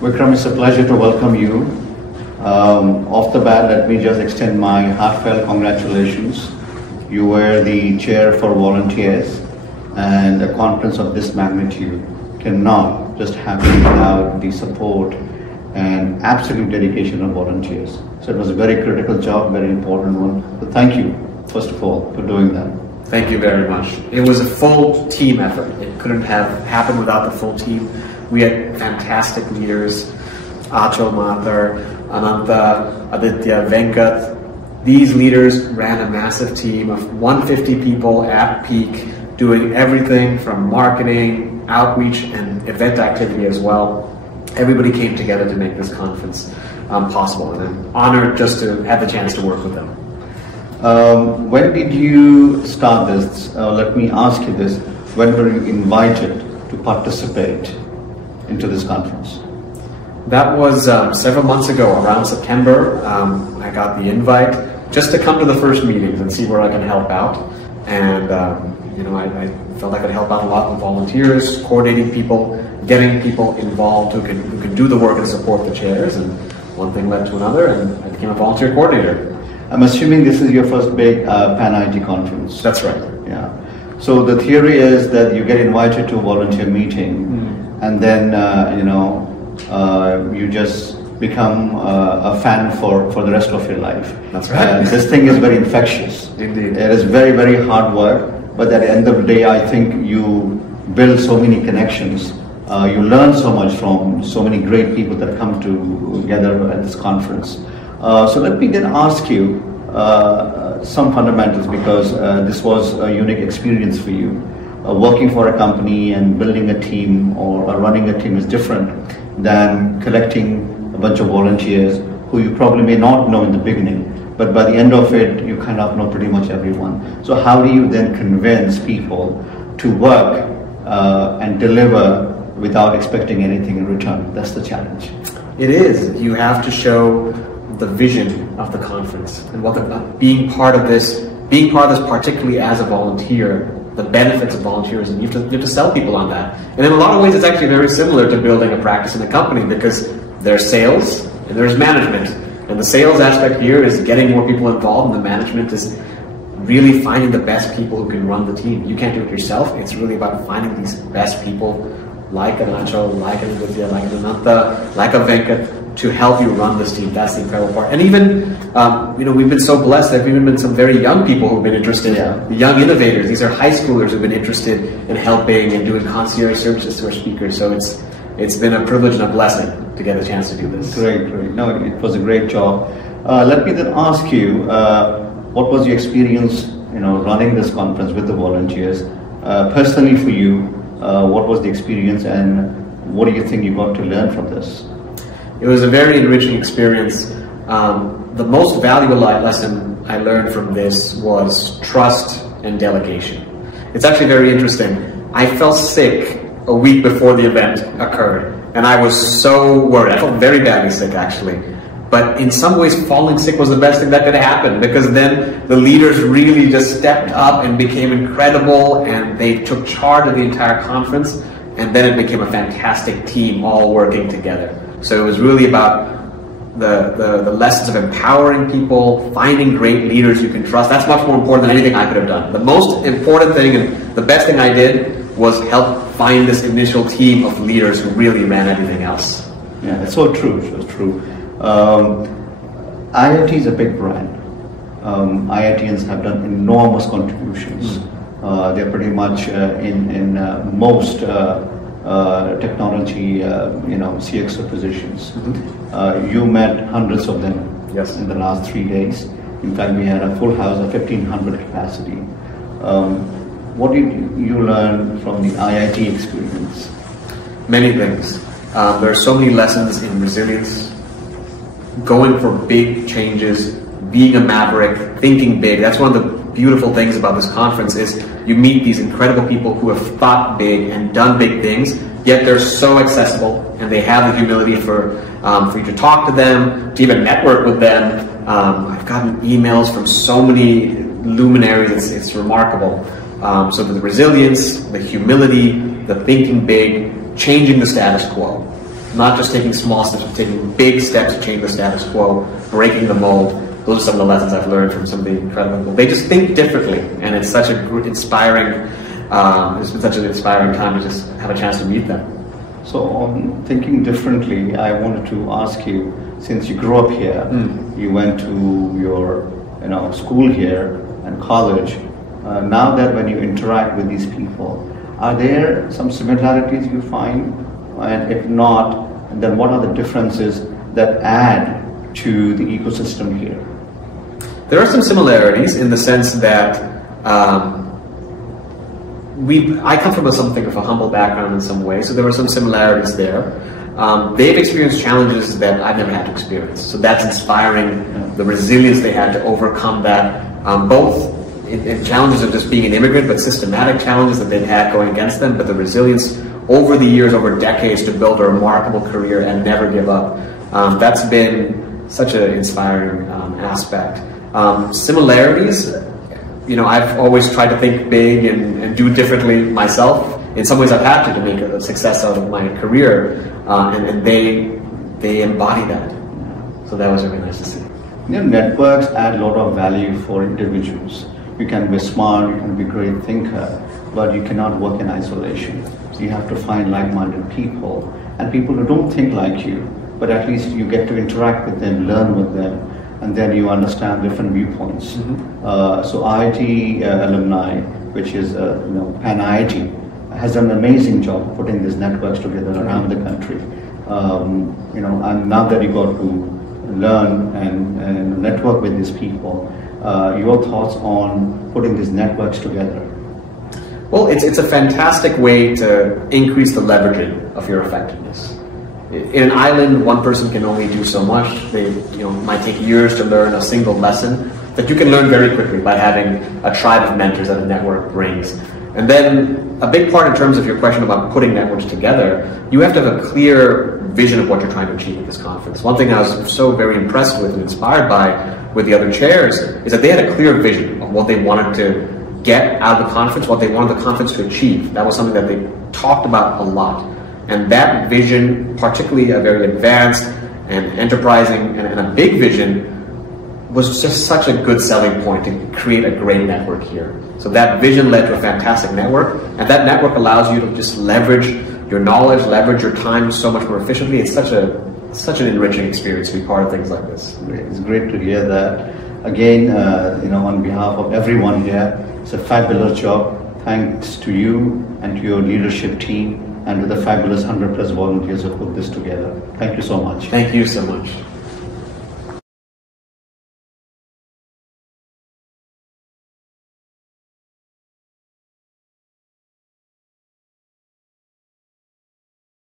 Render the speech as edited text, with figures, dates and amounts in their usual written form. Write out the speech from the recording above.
Vikram, it's a pleasure to welcome you. Off the bat, let me just extend my heartfelt congratulations. You were the chair for volunteers, and a conference of this magnitude cannot just happen without the support and absolute dedication of volunteers. So it was a very critical job, very important one. So thank you, first of all, for doing that. Thank you very much. It was a full team effort. It couldn't have happened without the full team. We had fantastic leaders, Achal Mathur, Ananta, Aditya, Venkat. These leaders ran a massive team of 150 people at peak, doing everything from marketing, outreach, and event activity as well. Everybody came together to make this conference possible, and I'm honored just to have the chance to work with them. When did you start this? Let me ask you this. When were you invited to participate into this conference? That was several months ago, around September. I got the invite just to come to the first meetings and see where I can help out. And I felt I could help out a lot with volunteers, coordinating people, getting people involved who can do the work and support the chairs. And one thing led to another, and I became a volunteer coordinator. I'm assuming this is your first big PanIIT conference. That's right. Yeah. So the theory is that you get invited to a volunteer meeting, and then you just become a fan for the rest of your life. That's right. This thing is very infectious. Indeed. It is very, very hard work, but at the end of the day, I think you build so many connections. You learn so much from so many great people that come together at this conference. So let me then ask you some fundamentals, because this was a unique experience for you. Working for a company and building a team or running a team is different than collecting a bunch of volunteers who you probably may not know in the beginning, but by the end of it, you kind of know pretty much everyone. So how do you then convince people to work and deliver without expecting anything in return? That's the challenge. It is. You have to show the vision of the conference and what being part of this, particularly as a volunteer, the benefits of volunteerism. You have to sell people on that. And in a lot of ways, it's actually very similar to building a practice in a company, because there's sales and there's management. And the sales aspect here is getting more people involved, and the management is really finding the best people who can run the team. You can't do it yourself. It's really about finding these best people like an Achal, like an Aditya, like an Ananta, like a Venkat, to help you run this team. That's the incredible part. And even, we've been so blessed. There have even been some very young people who've been interested. The young innovators. These are high schoolers who've been interested in helping and doing concierge services to our speakers. So it's been a privilege and a blessing to get a chance to do this. Great. No, it was a great job. Let me then ask you, what was your experience, running this conference with the volunteers? Personally for you, what was the experience, and what do you think you got to learn from this? It was a very enriching experience. The most valuable lesson I learned from this was trust and delegation. It's actually very interesting. I fell sick a week before the event occurred, and I was so worried. I felt very badly sick, actually. But in some ways, falling sick was the best thing that could happen, because then the leaders really just stepped up and became incredible, and they took charge of the entire conference, and then it became a fantastic team all working together. So it was really about the lessons of empowering people, finding great leaders you can trust. That's much more important than anything I could have done. The most important thing and the best thing I did was help find this initial team of leaders who really ran everything else. Yeah, it's so true. So true. IIT is a big brand. IITians have done enormous contributions. They're pretty much in most technology, CXO positions. You met hundreds of them in the last 3 days. In fact, we had a full house of 1,500 capacity. What did you learn from the IIT experience? Many things. There are so many lessons in resilience, going for big changes, being a maverick, thinking big. That's one of the beautiful things about this conference is you meet these incredible people who have thought big and done big things, yet they're so accessible, and they have the humility for you to talk to them, to even network with them. I've gotten emails from so many luminaries, it's remarkable. So the resilience, the humility, the thinking big, changing the status quo. not just taking small steps, but taking big steps to change the status quo, breaking the mold. Those are some of the lessons I've learned from some of the incredible people. They just think differently, and it's such a inspiring. It's been such an inspiring time to just have a chance to meet them. So, on thinking differently, I wanted to ask you, since you grew up here, you went to your school here and college. Now that when you interact with these people, are there some similarities you find? And if not, then what are the differences that add to the ecosystem here? There are some similarities in the sense that I come from something of a humble background in some way, so there were some similarities there. They've experienced challenges that I've never had to experience, so that's inspiring. The resilience they had to overcome that, both in challenges of just being an immigrant, but systematic challenges that they've had going against them, but the resilience over the years, over decades, to build a remarkable career and never give up. That's been such an inspiring aspect. Similarities, I've always tried to think big and do differently myself. In some ways I've had to make a success out of my career, and they embody that. So that was really nice to see. Networks add a lot of value for individuals. You can be smart, you can be a great thinker, but you cannot work in isolation. So you have to find like-minded people, and people who don't think like you, but at least you get to interact with them, learn with them, and then you understand different viewpoints. So IIT alumni, which is PanIIT, has done an amazing job putting these networks together around the country. And now that you got to learn and network with these people, your thoughts on putting these networks together? Well, it's a fantastic way to increase the leveraging of your effectiveness. In an island, one person can only do so much. They might take years to learn a single lesson that you can learn very quickly by having a tribe of mentors that a network brings. And then a big part in terms of your question about putting networks together, you have to have a clear vision of what you're trying to achieve at this conference. One thing I was so very impressed with and inspired by with the other chairs is that they had a clear vision of what they wanted to get out of the conference, what they wanted the conference to achieve. That was something that they talked about a lot. And that vision, particularly a very advanced and enterprising and a big vision, was just such a good selling point to create a great network here. So that vision led to a fantastic network, and that network allows you to just leverage your knowledge, leverage your time so much more efficiently. It's such an enriching experience to be part of things like this. It's great to hear that. Again, on behalf of everyone here, it's a fabulous job. Thanks to you and to your leadership team and to the fabulous 100+ volunteers who put this together. Thank you so much. Thank you so much.